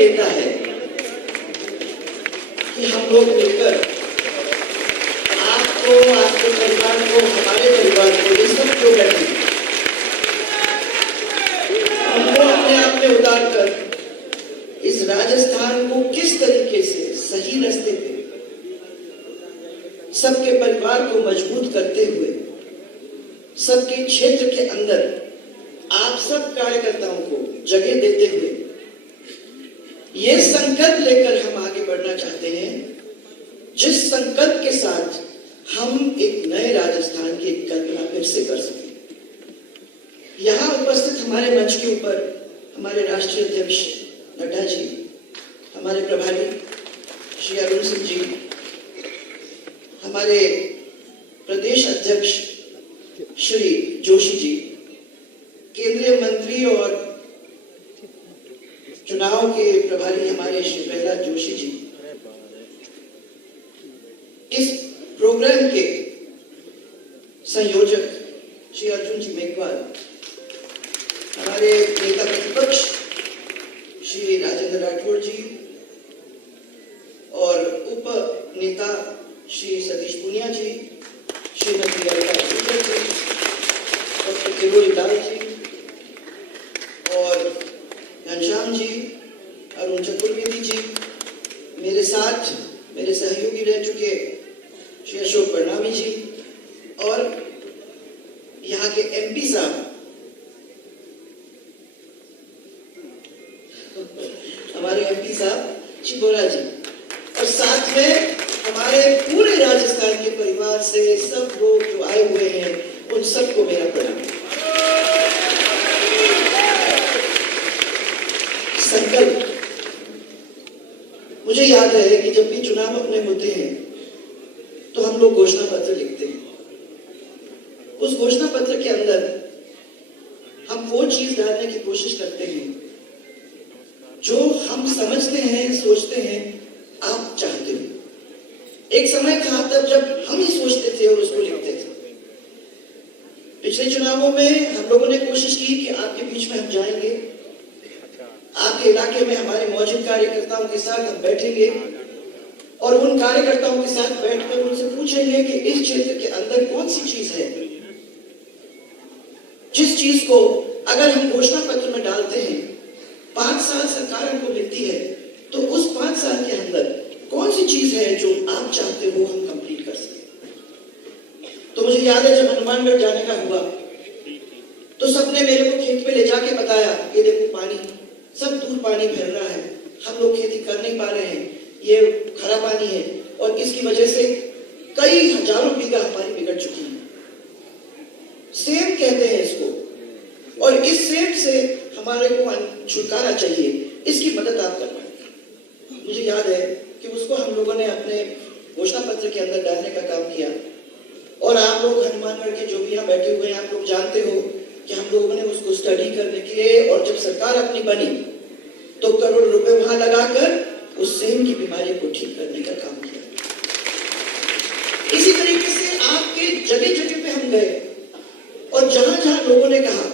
देता है कि हम लोग मिलकर आपको, आपके परिवार को, हमारे परिवार को, ये सब क्यों बैठे, हमको अपने आप में उतार कर इस राजस्थान को किस तरीके से सही रास्ते पे सबके परिवार को मजबूत करते हुए सबके क्षेत्र के अंदर आप सब कार्यकर्ताओं को जगह देते हुए ये संकल्प लेकर हम आगे बढ़ना चाहते हैं, जिस संकल्प के साथ हम एक नए राजस्थान की कल्पना फिर से कर सकें। यहाँ उपस्थित हमारे मंच के ऊपर हमारे राष्ट्रीय अध्यक्ष नड्डा जी, हमारे प्रभारी श्री अरुण सिंह जी, हमारे प्रदेश अध्यक्ष श्री जोशी जी, केंद्रीय मंत्री और चुनाव के प्रभारी हमारे श्री प्रहलाद जोशी जी, इस प्रोग्राम के संयोजक श्री अर्जुन जी मेघवाल, हमारे नेता प्रतिपक्ष श्री राजेंद्र राठौड़ जी और उप नेता श्री सतीश पुनिया जी, श्रीमती अनिता जी, डॉक्टर किरोड़ी लाल जी और घनश्याम जी, अरुण चतुर्वेदी जी, मेरे साथ मेरे सहयोगी रह चुके श्री अशोक प्रणामी जी और यहाँ के एमपी साहब हमारे एमपी साहब श्री बोरा जी, और साथ में हमारे पूरे राजस्थान के परिवार से सब लोग जो आए हुए हैं उन सबको मेरा प्रणाम। संकल्प, मुझे याद है कि जब भी चुनाव अपने होते हैं तो हम लोग घोषणा पत्र लिखते हैं। उस घोषणा पत्र के अंदर हम वो चीज डालने की कोशिश करते हैं जो हम समझते हैं, सोचते हैं, आप चाहते हो। एक समय था तब जब हम ही सोचते थे और उसको लिखते थे। पिछले चुनावों में हम लोगों ने कोशिश की कि आपके बीच में हम जाएंगे, आपके इलाके में हमारे मौजूद कार्यकर्ताओं के साथ हम बैठेंगे और उन कार्यकर्ताओं के साथ बैठकर उनसे पूछेंगे कि इस क्षेत्र के अंदर कौन सी चीज है जिस चीज को अगर हम घोषणा पत्र में डालते हैं, 5 साल सरकार हमको मिलती है, तो उस 5 साल के अंदर कौन सी चीज है जो आप चाहते हो हम कंप्लीट कर सकें। तो मुझे याद है जब हनुमानगढ़ जाने का हुआ तो सबने मेरे को खेत पे ले जाके बताया, ये देखो पानी, सब दूर पानी फैल रहा है, हम लोग खेती कर नहीं पा रहे हैं, ये खरा पानी है और इसकी वजह से कई हजारों बीघा हमारी बिगड़ चुकी है। सेम कहते हैं इसको, और इस सेम से हमारे को छुटकारा चाहिए, इसकी मदद आप कर पाएंगे। मुझे याद है कि उसको हम लोगों ने अपने घोषणा पत्र के अंदर डालने का काम किया और आप लोग हनुमानगढ़ के जो भी यहाँ बैठे हुए हैं, आप लोग जानते हो कि हम लोगों ने उसको स्टडी करने के लिए, और जब सरकार अपनी बनी तो करोड़ रुपए वहां लगाकर उस सेम की बीमारी को ठीक करने का काम किया। इसी तरीके से आपके जगह जगह पे हम गए और जहां जहां लोगों ने कहा,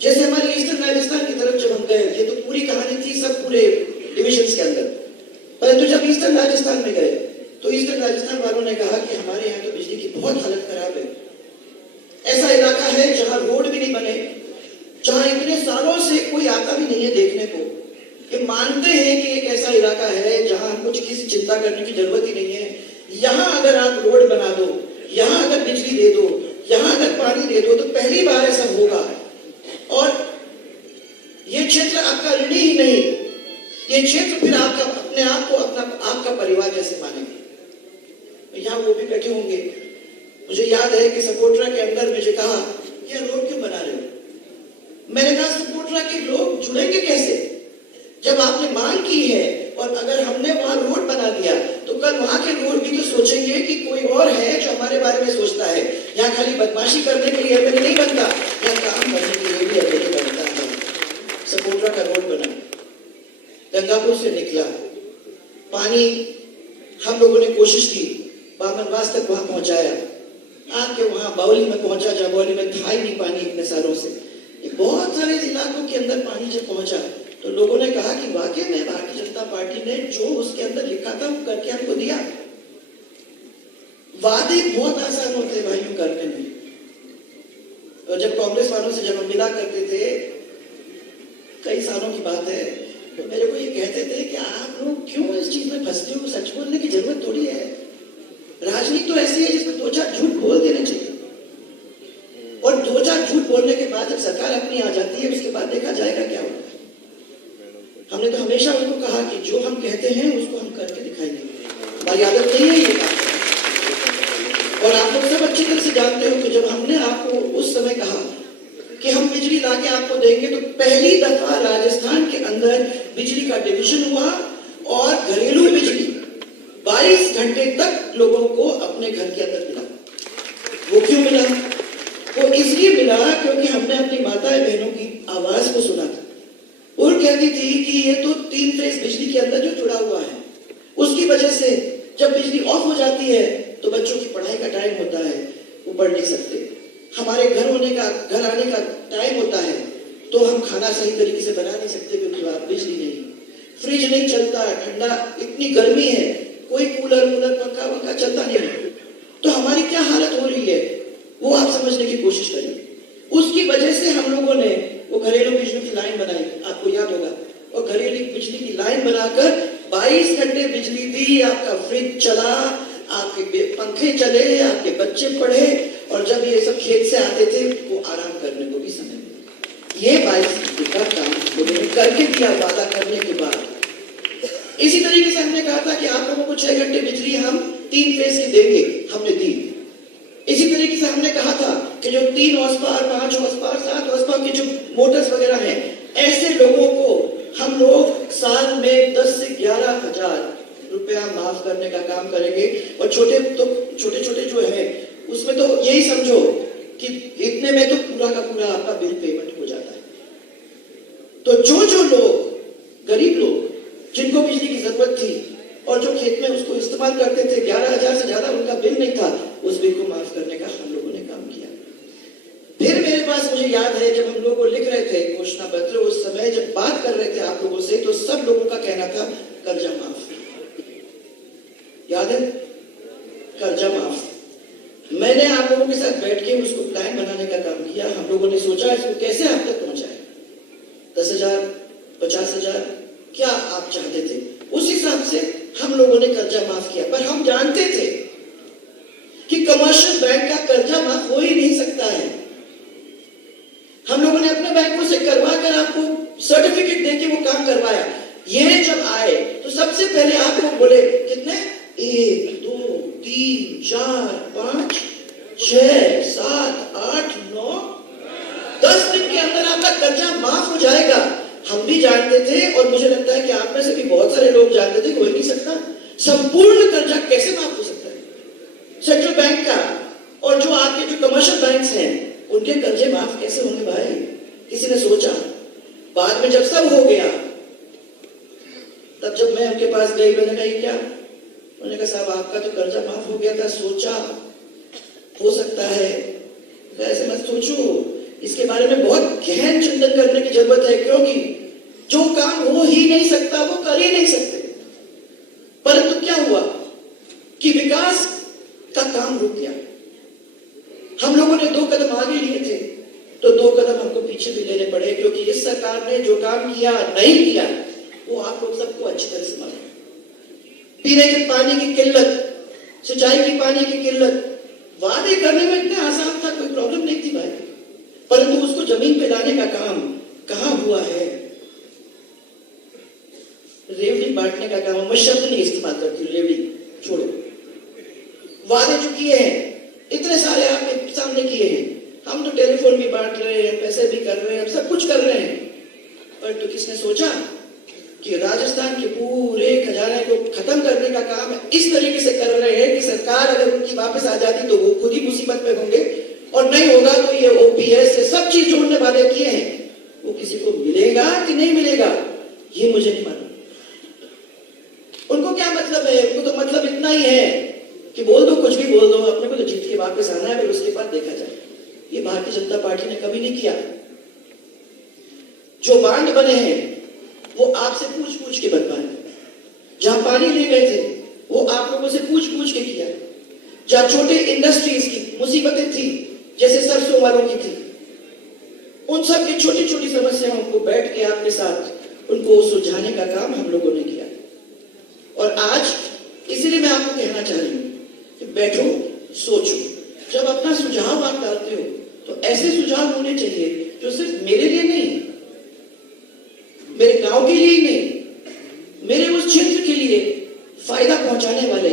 जैसे हमारे ईस्टर्न राजस्थान की तरफ जब हम गए, ये तो पूरी कहानी थी सब पूरे डिविजन्स के अंदर, परंतु जब ईस्टर्न राजस्थान में गए तो ईस्टर्न राजस्थान वालों ने कहा कि हमारे यहाँ तो बिजली की बहुत हालत खराब है। ऐसा इलाका है जहां रोड भी नहीं बने, जहां इतने सालों से कोई आता भी नहीं है देखने को। ये मानते हैं कि एक ऐसा इलाका है जहां हमको किसी चिंता करने की जरूरत ही नहीं है। यहाँ अगर आप रोड बना दो, यहाँ अगर बिजली दे दो, यहाँ अगर पानी दे दो, तो पहली बार ऐसा होगा। और ये क्षेत्र आपका ऋणी ही नहीं, ये क्षेत्र फिर आपका अपने आप को अपना आपका परिवार जैसे मानेंगे। यहाँ वो भी बैठे होंगे। मुझे याद है कि सपोटरा के अंदर मुझे कहा कि रोड क्यों बना रहे हो। मैंने कहा सपोटरा के लोग जुड़ेंगे कैसे जब आपने मांग की है, और अगर हमने वहां रोड बना दिया तो कल वहां के लोग भी तो सोचेंगे कि कोई और है जो हमारे बारे में सोचता है। यहाँ खाली बदमाशी करने के लिए एमएलए नहीं बनता, यहाँ काम करने के लिए भी एमएलए बनता है। सपोटरा का रोड बना, गंगापुर से निकला पानी, हम लोगों ने कोशिश की बामनवास तक वहां पहुंचाया, आपके वहां बावली में पहुंचा, जहाँ बावली में था ही नहीं पानी इतने सालों से। बहुत सारे इलाकों के अंदर पानी जब पहुंचा तो लोगों ने कहा कि वाकई में भारतीय जनता पार्टी ने जो उसके अंदर लिखा था वो करके हमको दिया। वादे बहुत आसान होते हैं भाइयों करने में। तो जब कांग्रेस वालों से जब हम मिला करते थे, कई सालों की बात है, तो मेरे को ये कहते थे कि आप लोग क्यों इस चीज में फंसते हो, सच बोलने की जरूरत थोड़ी है। राजनीति तो ऐसी है जिसमें 2-4 झूठ बोल देने चाहिए, और 2-4 झूठ बोलने के बाद जब सरकार अपनी आ जाती है उसके बाद देखा जाएगा क्या होगा। हमने तो हमेशा उनको कहा कि जो हम कहते हैं उसको हम करके दिखाएंगे, हमारी आदत नहीं है ये बात। और आप लोग सब अच्छी तरह से जानते हो कि जब हमने आपको उस समय कहा कि हम बिजली लाके आपको देंगे, तो पहली दफा राजस्थान के अंदर बिजली का डिवीजन हुआ और घरेलू बिजली 22 घंटे तक लोगों को अपने घर के अंदर मिला। वो क्यों मिला? वो इसलिए मिला क्योंकि हमने अपनी माता बहनों की आवाज को सुना था। और कहती थी कि ये तो 3 फेज बिजली के अंदर जो जुड़ा हुआ है, उसकी वजह से जब बिजली ऑफ हो जाती है तो बच्चों की पढ़ाई का टाइम होता है, वो पढ़ नहीं सकते। हमारे घर आने का टाइम होता है तो हम खाना सही तरीके से बना नहीं सकते क्योंकि वहां बिजली नहीं, फ्रिज नहीं चलता, ठंडा, इतनी गर्मी है, कोई कूलर पंखा चलता नहीं है। तो हमारी क्या हालत हो रही है वो आप समझने की कोशिश करिए। उसकी वजह से हम लोगों ने वो घरेलू बिजली की लाइन बनाई, आपको याद होगा, और घरेलू बिजली की लाइन बनाकर 22 घंटे बिजली दी। आपका फ्रिज चला, आपके पंखे चले, आपके बच्चे पढ़े, और जब ये सब खेत से आते थे वो आराम करने को भी समय मिला। ये 22 घंटे का काम उन्होंने करके दिया वादा करने के बाद। इसी तरीके से हमने कहा था कि आप लोगों को 6 घंटे बिजली हम 3 फेज की देंगे, हमने दी। इसी तरीके से हमने कहा था कि जो 3 horse power, 5 horse power, 7 horse power की जो मोटर्स वगैरह हैं, ऐसे लोगों को हम लोग साल में 10 से 11 हजार रुपया माफ करने का काम करेंगे। और छोटे जो है उसमें तो यही समझो कि इतने में तो पूरा का पूरा आपका बिल पेमेंट हो जाता है। तो जो लोग, गरीब लोग जिनको बिजली की जरूरत थी और जो खेत में उसको इस्तेमाल करते थे, 11,000 से ज्यादा उनका बिल नहीं था, उस बिल को माफ करने का हम लोगों ने काम किया। फिर मेरे पास, मुझे याद है जब हम लोगों को लिख रहे थे घोषणा पत्र, उस समय जब बात कर रहे थे आप लोगों से, तो सब लोगों का कहना था कर्जा माफ। याद है? कर्जा माफ। मैंने आप लोगों के साथ बैठ के उसको प्लान बनाने का काम किया। हम लोगों ने सोचा इसको कैसे आप तक पहुंचाए, 10,000, 50,000, क्या आप चाहते थे, उस हिसाब से हम लोगों ने कर्जा माफ किया। पर हम जानते थे कि कमर्शियल बैंक का कर्जा माफ हो ही नहीं सकता है। हम लोगों ने अपने बैंकों से करवा कर आपको सर्टिफिकेट देके वो काम करवाया। ये जब आए तो सबसे पहले आप लोग बोले कितने, 1, 2, 3, 4, 5, 6, 7, 8, 9, 10 दिन के अंदर आपका कर्जा माफ हो जाएगा। हम भी जानते थे और मुझे लगता है कि आप में से भी बहुत सारे लोग जानते थे कि हो ही नहीं सकता। संपूर्ण कर्जा कैसे माफ हो सकता है सेंट्रल बैंक का, और जो आपके जो कमर्शियल बैंक्स हैं उनके कर्जे माफ कैसे होंगे भाई? किसी ने सोचा? बाद में जब सब हो गया तब जब मैं उनके पास गई, मैंने कहा क्या? उन्होंने कहा साहब आपका तो कर्जा माफ हो गया था, सोचा हो सकता है। ऐसे मत सोचो, इसके बारे में बहुत गहन चिंतन करने की जरूरत है, क्योंकि जो काम हो ही नहीं सकता वो कर ही नहीं सकते। परंतु क्या हुआ कि विकास का काम रुक गया। हम लोगों ने 2 कदम आगे लिए थे तो 2 कदम हमको पीछे भी लेने पड़े, क्योंकि इस सरकार ने जो काम किया नहीं किया वो आप लोग सबको अच्छी तरह से मालूम। पीने के पानी की किल्लत, सिंचाई की पानी की किल्लत, वादे करने में इतना आसान था, कोई प्रॉब्लम नहीं थी भाई, परंतु उसको जमीन पे लाने का काम कहां हुआ है? रेवड़ी बांटने का काम, मैं शब्द नहीं इस्तेमाल करती, रेवड़ी छोड़ो। वादे जो किए हैं इतने सारे आपके सामने किए हैं, हम तो टेलीफोन भी बांट रहे हैं, पैसे भी कर रहे हैं, सब कुछ कर रहे हैं, परंतु किसने सोचा कि राजस्थान के पूरे खजाने को खत्म करने का काम इस तरीके से कर रहे हैं कि सरकार अगर उनकी वापस आ जाती तो वो खुद ही मुसीबत में होंगे, और नहीं होगा तो ये ओपीएस से सब चीज जोड़ने वाले किए हैं, वो किसी को मिलेगा कि नहीं मिलेगा ये मुझे नहीं मालूम। उनको क्या मतलब है? उनको तो मतलब इतना ही है कि बोल दो, कुछ भी बोल दो, अपने को तो जीत के वापस आना है, फिर उसके बाद देखा जाए। ये भारतीय जनता पार्टी ने कभी नहीं किया। जो बांड बने हैं वो आपसे पूछ पूछ के बनवाए। जहां पानी ले गए थे वो आप लोगों से पूछ पूछ के किया। जहां छोटे इंडस्ट्रीज की मुसीबतें थी जैसे सरसों वालों की थी, उन सब की छोटी छोटी समस्याओं को बैठ के आपके साथ उनको सुलझाने का काम हम लोगों ने किया। और आज इसीलिए मैं आपको कहना चाह रही हूं कि बैठो, सोचो। जब अपना सुझाव आप डालते हो तो ऐसे सुझाव होने चाहिए जो सिर्फ मेरे लिए नहीं, मेरे गांव के लिए ही नहीं, मेरे उस क्षेत्र के लिए फायदा पहुंचाने वाले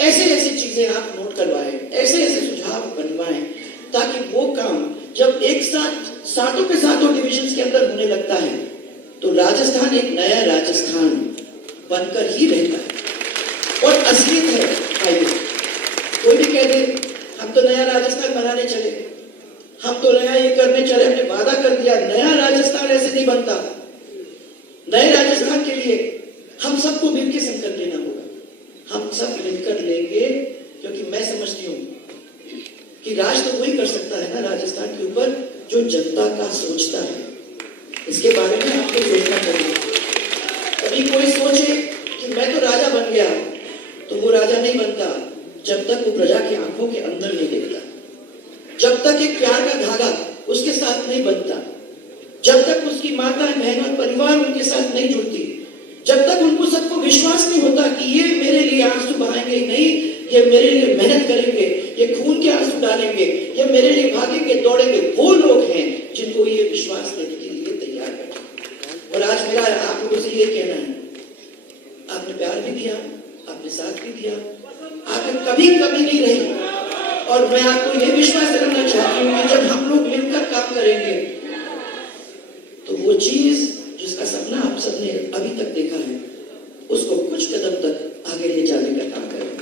ऐसे ऐसे चीजें आप नोट करवाएं, ऐसे ऐसे सुझाव बनवाएं, ताकि वो काम जब एक साथ सातों के सातों डिविजन्स के अंदर होने लगता है तो राजस्थान एक नया राजस्थान बनकर ही रहता है। और असलियत है भाई, कोई भी कह दे हम तो नया राजस्थान बनाने चले, हम तो नया ये करने चले, हमने वादा कर दिया। नया राजस्थान ऐसे नहीं बनता। नए राजस्थान के लिए हम सबको मिलकर संकल्प लेना होगा। हम सब मिलकर लेंगे, क्योंकि मैं समझती हूं कि राज तो वही कर सकता है ना राजस्थान के ऊपर जो जनता का सोचता है। इसके बारे में आपको सोचना चाहिए। कभी कोई सोचे कि मैं तो राजा बन गया, तो वो राजा नहीं बनता जब तक वो प्रजा की आंखों के अंदर नहीं देखता, जब तक एक प्यार का धागा उसके साथ नहीं बनता, जब तक उसकी माता बहन और परिवार उनके साथ नहीं जुड़ती, जब तक उनको सबको विश्वास नहीं होता कि ये मेरे लिए आंसू बहाएंगे नहीं, ये मेरे लिए मेहनत करेंगे, ये खून के आंसू डालेंगे, ये मेरे लिए भागेंगे दौड़ेंगे, वो लोग हैं जिनको ये विश्वास देने के लिए तैयार है। और आज मेरा आप लोगों से ये कहना है, आपने प्यार भी दिया, आपने साथ भी दिया, आपने कभी कमी नहीं रही। और मैं आपको ये विश्वास दिलाना चाहती हूँ कि जब हम लोग मिलकर काम करेंगे तो वो चीज जिसका सपना आप सबने अभी तक देखा है उसको कुछ कदम तक आगे ले जाने का काम करेंगे।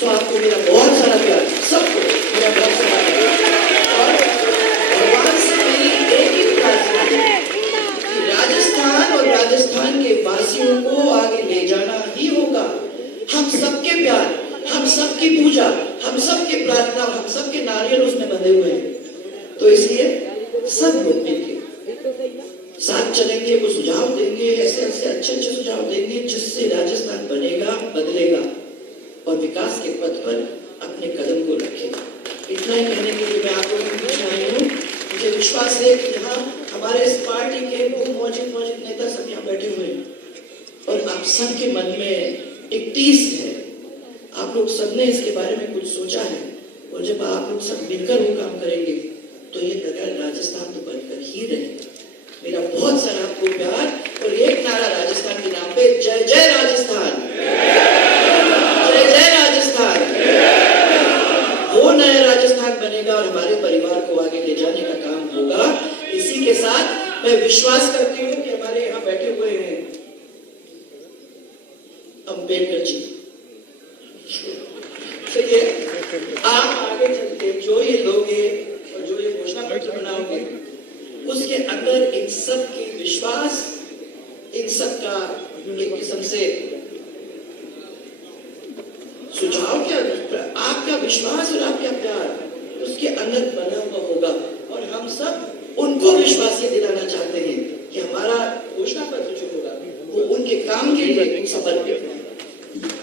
तो आपको मेरा बहुत सारा प्यार, सबको मेरा बहुत सारा प्यार। और भगवान से मेरी एक ही प्रार्थना है कि राजस्थान और राजस्थान के वासियों को आगे ले जाना ही होगा। हम सबके प्यार, हम सबकी पूजा, हम सबके प्रार्थना, हम सबके नारियल उसमें बंधे हुए हैं। तो इसलिए सब लोग मिलकर साथ चलेंगे, वो सुझाव देंगे, ऐसे ऐसे अच्छे अच्छे सुझाव देंगे जिससे राजस्थान बनेगा, बदलेगा और विकास के पथ पर अपने कदम को रखेगा। इतना ही कहने के लिए मैं आप लोगों को पूछ रही हूँ। मुझे विश्वास है कि यहाँ हमारे इस पार्टी के वो मौजूद नेता सब यहाँ बैठे हुए हैं और आप सबके मन में एक टीस है। आप लोग सबने इसके बारे में कुछ सोचा है और जब आप लोग सब मिलकर वो काम करेंगे तो ये नगर राजस्थान तो बनकर ही रहेगा। मेरा बहुत सारा आपको प्यार और एक नारा राजस्थान के नाम पे, जय जय राजस्थान, जय जय राजस्थान। वो नया राजस्थान बनेगा और हमारे परिवार को आगे ले जाने का काम होगा। इसी के साथ मैं विश्वास करती हूँ कि हमारे यहाँ बैठे हुए हैं अम्बेडकर जी, ठीक है, आप आगे चलते जो ये लोगे और जो ये घोषणा पत्र बनाओगे उसके अंदर इन सब की विश्वास, इन सब का एक किस्म से सुझाव, क्या आपका विश्वास और आपका प्यार उसके अंदर बना हुआ होगा। और हम सब उनको विश्वास ये दिलाना चाहते हैं कि हमारा घोषणा पत्र जो होगा वो उनके काम के लिए समर्पित